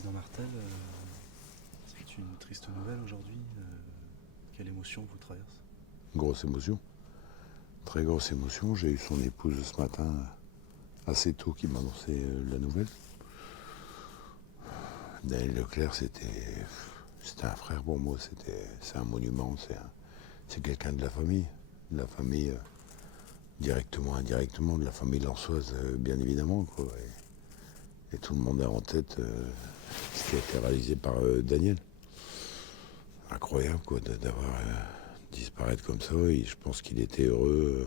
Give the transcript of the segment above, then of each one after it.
Président Martel, c'est une triste nouvelle aujourd'hui. Quelle émotion vous traverse? Grosse émotion, très grosse émotion. J'ai eu son épouse ce matin assez tôt qui m'a annoncé la nouvelle. Daniel Leclerc, c'était un frère pour moi, c'est un monument, c'est quelqu'un de la famille directement, indirectement, de la famille lançoise, bien évidemment, quoi. Et tout le monde a en tête ce qui a été réalisé par Daniel. Incroyable, quoi, d'avoir disparaître comme ça. Et je pense qu'il était heureux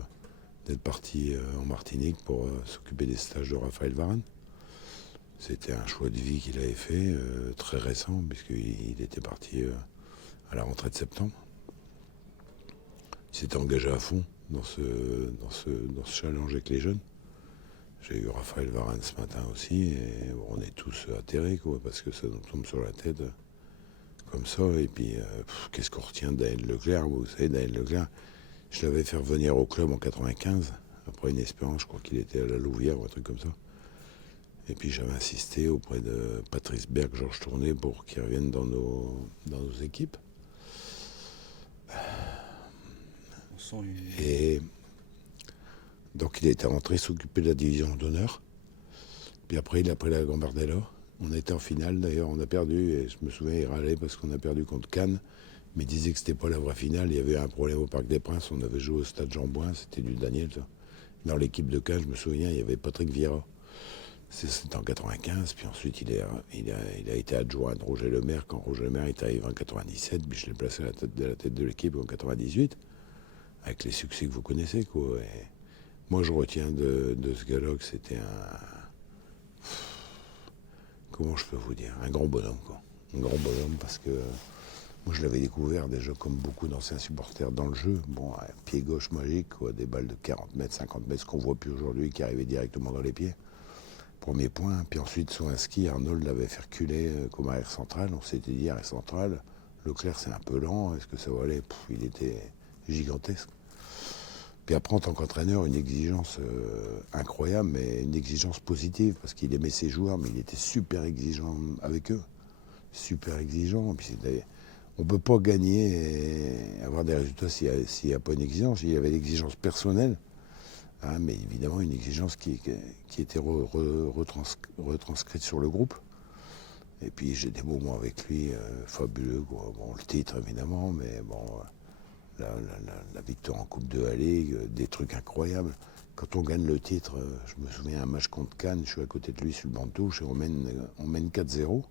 d'être parti en Martinique pour s'occuper des stages de Raphaël Varane. C'était un choix de vie qu'il avait fait, très récent, puisqu'il était parti à la rentrée de septembre. Il s'était engagé à fond dans ce challenge avec les jeunes. J'ai eu Raphaël Varane ce matin aussi, et on est tous atterrés, quoi, parce que ça nous tombe sur la tête comme ça. Et puis, qu'est-ce qu'on retient de Daniel Leclerc? Vous savez, Daniel Leclerc, je l'avais fait revenir au club en 95, après une espérance, je crois qu'il était à la Louvière ou un truc comme ça. Et puis j'avais insisté auprès de Patrice Berg, Georges Tourné, pour qu'ils reviennent dans nos équipes. On sent une... Et donc il était rentré s'occuper de la division d'honneur. Puis après il a pris la Gambardella. On était en finale d'ailleurs, on a perdu, et je me souviens, il râlait parce qu'on a perdu contre Cannes. Mais il disait que c'était pas la vraie finale, il y avait un problème au Parc des Princes, on avait joué au stade Jean-Bouin, c'était du Daniel, ça. Dans l'équipe de Cannes, je me souviens, il y avait Patrick Vieira. C'était en 95, puis ensuite il a été adjoint de Roger Lemaire quand Roger Lemaire est arrivé en 97, puis je l'ai placé à la tête de l'équipe en 98, avec les succès que vous connaissez, quoi. Et moi je retiens de ce gars-là que c'était comment je peux vous dire, un grand bonhomme, quoi. Un grand bonhomme parce que moi je l'avais découvert déjà comme beaucoup d'anciens supporters dans le jeu. Bon, un pied gauche magique, quoi, des balles de 40 mètres, 50 mètres, ce qu'on voit plus aujourd'hui, qui arrivaient directement dans les pieds. Premier point. Puis ensuite, sur un ski, Arnold l'avait fait reculer comme arrière central. On s'était dit, arrière central, Leclerc c'est un peu lent, est-ce que ça va aller? Il était gigantesque. Puis après, en tant qu'entraîneur, une exigence incroyable, mais une exigence positive, parce qu'il aimait ses joueurs, mais il était super exigeant avec eux. Super exigeant. Puis on ne peut pas gagner et avoir des résultats s'il n'y a pas une exigence. Il y avait l'exigence personnelle, hein, mais évidemment une exigence qui était retranscrite sur le groupe. Et puis j'ai des moments avec lui fabuleux, quoi. Bon, le titre évidemment, mais bon, la victoire en Coupe de la Ligue, des trucs incroyables. Quand on gagne le titre, je me souviens un match contre Cannes, je suis à côté de lui sur le banc de touche et on mène 4-0.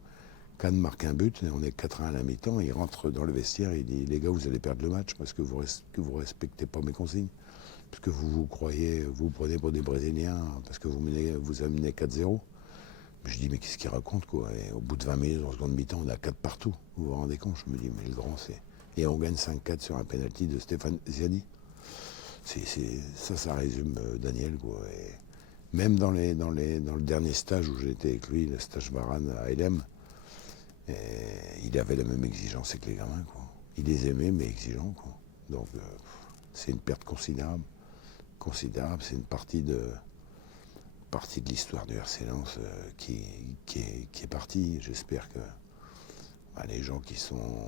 Cannes marque un but, et on est 4-1 à la mi-temps, il rentre dans le vestiaire et il dit, les gars, vous allez perdre le match parce que vous respectez pas mes consignes. Parce que vous prenez pour des Brésiliens, parce que vous amenez 4-0. Je dis, mais qu'est-ce qu'il raconte, quoi? Et au bout de 20 minutes, en seconde mi-temps, on a 4 partout. Vous vous rendez compte? Je me dis, mais le grand, c'est... Et on gagne 5-4 sur un penalty de Stéphane Ziani. Ça résume Daniel, quoi. Et même dans le dernier stage où j'étais avec lui, le stage Varane à LM, il avait la même exigence que les gamins, quoi. Il les aimait, mais exigeants, quoi. Donc, c'est une perte considérable. C'est une partie de l'histoire du RC Lens qui est partie. J'espère que les gens qui sont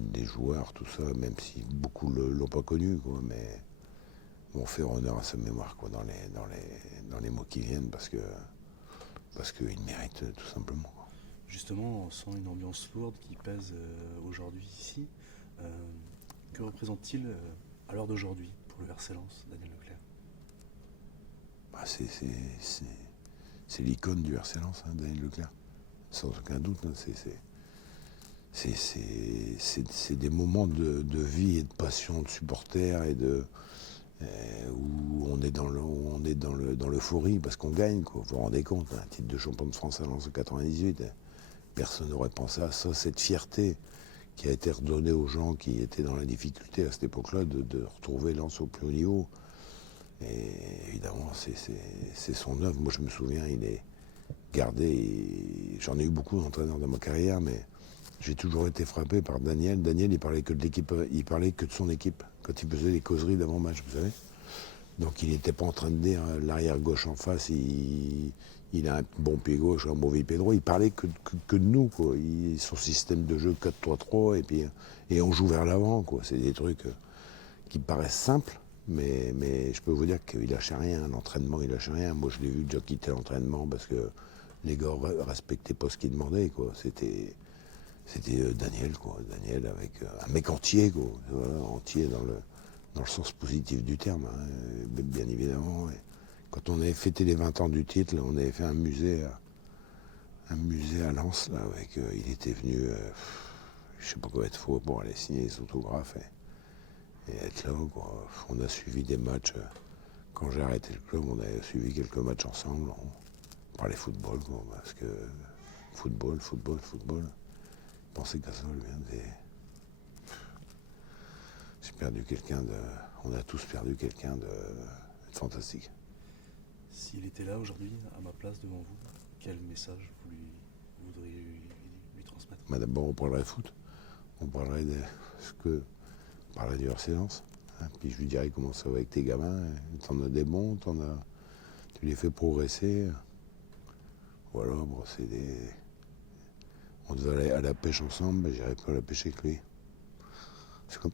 des joueurs, tout ça, même si beaucoup l'ont pas connu, quoi, mais vont faire honneur à sa mémoire, quoi, dans les mois qui viennent, parce qu'il mérite tout simplement, quoi. Justement, on sent une ambiance lourde qui pèse aujourd'hui ici. Que représente-t-il à l'heure d'aujourd'hui pour le RC Lens, Daniel Leclerc? C'est l'icône du RC Lens, hein, Daniel Leclerc, sans aucun doute. Hein, c'est des moments de vie et de passion de supporters et où on est dans l'euphorie parce qu'on gagne, quoi. Vous vous rendez compte, un titre de champion de France à Lens en 98, personne n'aurait pensé à ça. Cette fierté qui a été redonnée aux gens qui étaient dans la difficulté à cette époque-là de retrouver Lens au plus haut niveau. Et évidemment, c'est son œuvre. Moi, je me souviens, il est gardé. J'en ai eu beaucoup d'entraîneurs dans ma carrière, mais j'ai toujours été frappé par Daniel. Daniel, il parlait que de l'équipe, il parlait que de son équipe quand il faisait les causeries d'avant-match, vous savez. Donc, il n'était pas en train de dire l'arrière gauche en face, il il a un bon pied gauche, un mauvais pied droit. Il parlait que de nous, quoi. Son système de jeu 4-3-3, et on joue vers l'avant, quoi. C'est des trucs qui me paraissent simples, mais je peux vous dire qu'il lâchait rien. L'entraînement, il lâchait rien. Moi, je l'ai vu déjà quitter l'entraînement parce que les gars respectaient pas ce qu'il demandait, quoi. C'était Daniel, quoi. Daniel avec un mec entier, quoi. Voilà, entier dans le sens positif du terme, hein, bien évidemment. Et quand on avait fêté les 20 ans du titre, là, on avait fait un musée à Lens, là, avec, il était venu, je sais pas combien de fois, pour aller signer les autographes et être là, quoi. On a suivi des matchs, quand j'ai arrêté le club, on a suivi quelques matchs ensemble. On parlait football, quoi, parce que football. Je pensais qu'à ça, lui, hein, j'ai perdu quelqu'un on a tous perdu quelqu'un de fantastique. S'il était là aujourd'hui, à ma place devant vous, quel message vous voudriez lui transmettre? Bah, d'abord, on parlerait foot. On parlerait on parlerait du harcèlement. Hein, puis je lui dirais comment ça va avec tes gamins. T'en as des bons, tu les fais progresser. Voilà, bon, on devait aller à la pêche ensemble, mais j'irais pas à la pêche avec lui. C'est comme